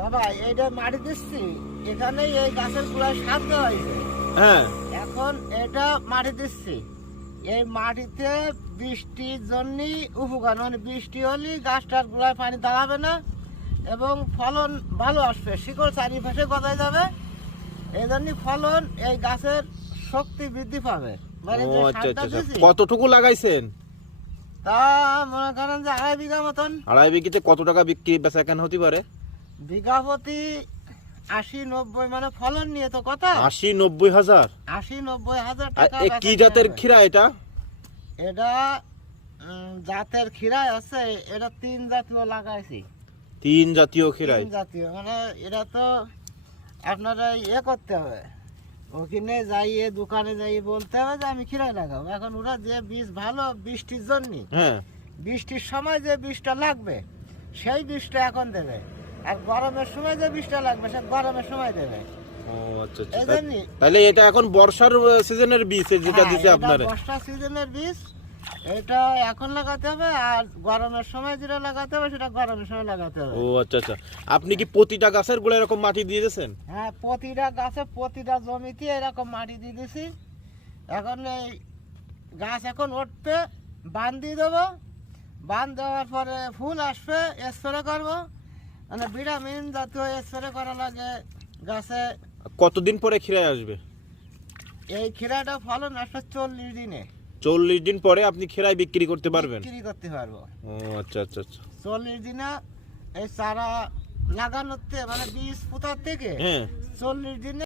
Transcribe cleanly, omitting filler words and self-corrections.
বাবা এইটা মাটি দিচ্ছি, এখানে এই গাছের গোড়ায় সার দেওয়া হয়েছে। হ্যাঁ, এখন এটা মাটি দিচ্ছি, এই মাটিতে বৃষ্টির জন্যই উপকার, মানে বৃষ্টি হলে গাছটার গোড়ায় পানি দাঁড়াবে না এবং ফলন ভালো আসবে, শিকড় চারিপাশে গজায় যাবে, এই জন্যই ফলন এই গাছের শক্তি বৃদ্ধি পাবে। মানে ও যে আচ্ছা সারটা আচ্ছা। দিছি, কতটুকু লাগাইছেন? তা মনে করেন যে 2.5 বিঘা মতন। 2.5 বিঘিতে কত টাকা বিক্রি বেচা কেন হতে পারে? বিঘা প্রতি 80-90, মানে ফলন নিয়ে তো কথা। 80-90 হাজার? 80-90 হাজার আর টাকা। কি জাতের ক্ষীরা এটা? এটা জাতের ক্ষীরাই আছে, এটা 3 জাতীয় লাগাইছি। 3 জাতীয় ক্ষীরাই? 3 জাতীয়, মানে এটা তো আপনারা করতে হবে, ওখানে যাইয়ে দোকানে যাইয়ে বলতে হবে যে আমি ক্ষীরাই লাগাবো। এখন ওরা যে বীজ ভালো বৃষ্টির জন্য, হ্যাঁ, বৃষ্টির সময় যে বীজটা লাগবে সেই বীজটা এখন দেবে, আর গরমের সময় যে বীজটা লাগবে সে গরমের সময় দেবে। ও আচ্ছা আচ্ছা। এই জন্যই তাহলে এটা এখন বর্ষার সিজনের বীজ যেটা দিছে আপনারা? বর্ষা সিজনের বীজ, এটা এখন লাগাতে হবে, আর গরমের সময় যেটা লাগাতে হবে সেটা গরমের সময় লাগাতে হবে। ও আচ্ছা আচ্ছা। আপনি কি প্রতিটা গাছের গোড়ায় এরকম মাটি দিয়ে দিয়েছেন? হ্যাঁ, প্রতিটা গাছে প্রতিটা জমিতে এরকম মাটি দিয়ে দিছি। এখন এই গাছ এখন উঠবে, বান দিয়ে দেবো, বান দেওয়ার পরে ফুল আসবে, স্প্রে করবো, মানে ভিটামিন জাতীয় স্প্রে করা লাগে গাছে। কতদিন পরে ক্ষীরায় আসবে? এই ক্ষীরাটা ফলন আসবে 40 দিনে। 40 দিন পরে আপনি ক্ষীরায় বিক্রি করতে পারবেন? বিক্রি করতে পারবো। ও আচ্ছা আচ্ছা আচ্ছা। 40 দিনে এই চারা লাগানোর মানে বীজ পোতার থেকে হ্যাঁ। 40 দিনে